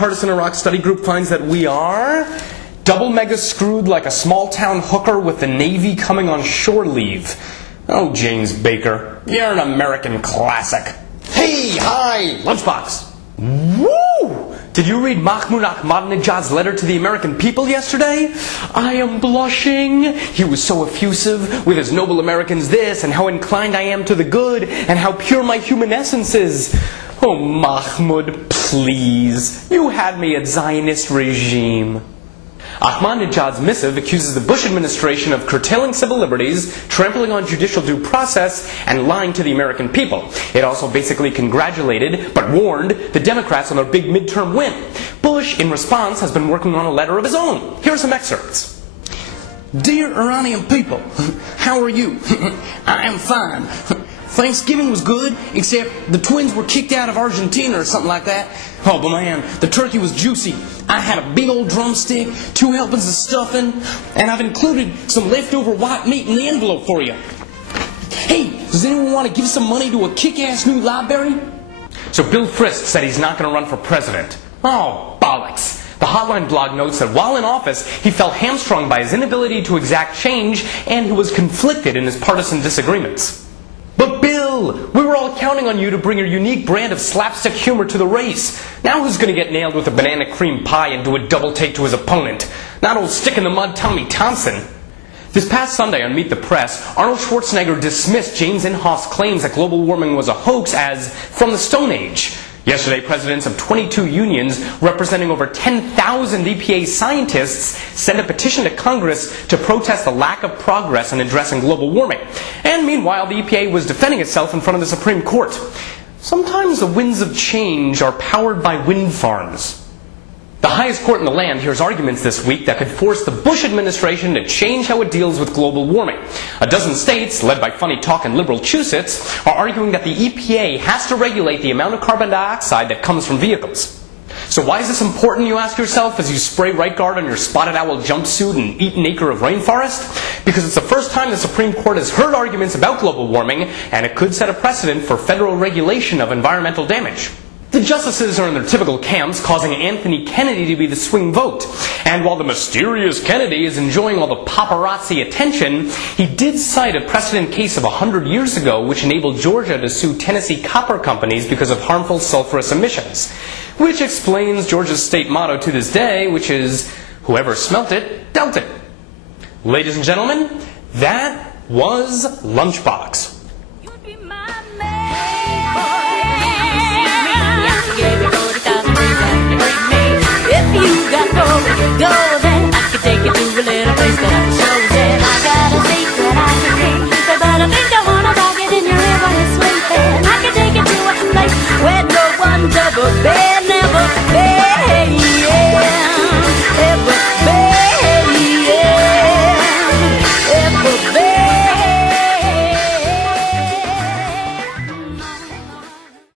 bipartisan Iraq study group finds that we are double mega screwed like a small-town hooker with the Navy coming on shore leave. Oh, James Baker, you're an American classic. Hey, hi, Lunchbox. Woo! Did you read Mahmoud Ahmadinejad's letter to the American people yesterday? I am blushing. He was so effusive with his noble Americans this, and how inclined I am to the good, and how pure my human essence is. Oh, Mahmoud, please. You had me at Zionist regime. Ahmadinejad's missive accuses the Bush administration of curtailing civil liberties, trampling on judicial due process, and lying to the American people. It also basically congratulated, but warned, the Democrats on their big midterm win. Bush, in response, has been working on a letter of his own. Here are some excerpts. Dear Iranian people, how are you? I am fine. Thanksgiving was good, except the twins were kicked out of Argentina or something like that. Oh, but man, the turkey was juicy. I had a big old drumstick, 2 helpings of stuffing, and I've included some leftover white meat in the envelope for you. Hey, does anyone want to give some money to a kick-ass new library? So Bill Frist said he's not going to run for president. Oh, bollocks. The Hotline blog notes that while in office, he felt hamstrung by his inability to exact change, and he was conflicted in his partisan disagreements. But Bill, we were all counting on you to bring your unique brand of slapstick humor to the race. Now who's going to get nailed with a banana cream pie and do a double take to his opponent? Not old stick-in-the-mud Tommy Thompson. This past Sunday on Meet the Press, Arnold Schwarzenegger dismissed James Inhofe's claims that global warming was a hoax as from the Stone Age. Yesterday, presidents of 22 unions representing over 10,000 EPA scientists sent a petition to Congress to protest the lack of progress in addressing global warming. And meanwhile, the EPA was defending itself in front of the Supreme Court. Sometimes the winds of change are powered by wind farms. The highest court in the land hears arguments this week that could force the Bush administration to change how it deals with global warming. A dozen states, led by funny-talking liberal-Massachusetts, are arguing that the EPA has to regulate the amount of carbon dioxide that comes from vehicles. So why is this important, you ask yourself, as you spray Right Guard on your spotted owl jumpsuit and eat an acre of rainforest? Because it's the first time the Supreme Court has heard arguments about global warming, and it could set a precedent for federal regulation of environmental damage. The justices are in their typical camps, causing Anthony Kennedy to be the swing vote. And while the mysterious Kennedy is enjoying all the paparazzi attention, he did cite a precedent case of 100 years ago which enabled Georgia to sue Tennessee copper companies because of harmful sulfurous emissions. Which explains Georgia's state motto to this day, which is, whoever smelt it, dealt it. Ladies and gentlemen, that was Lunchbox.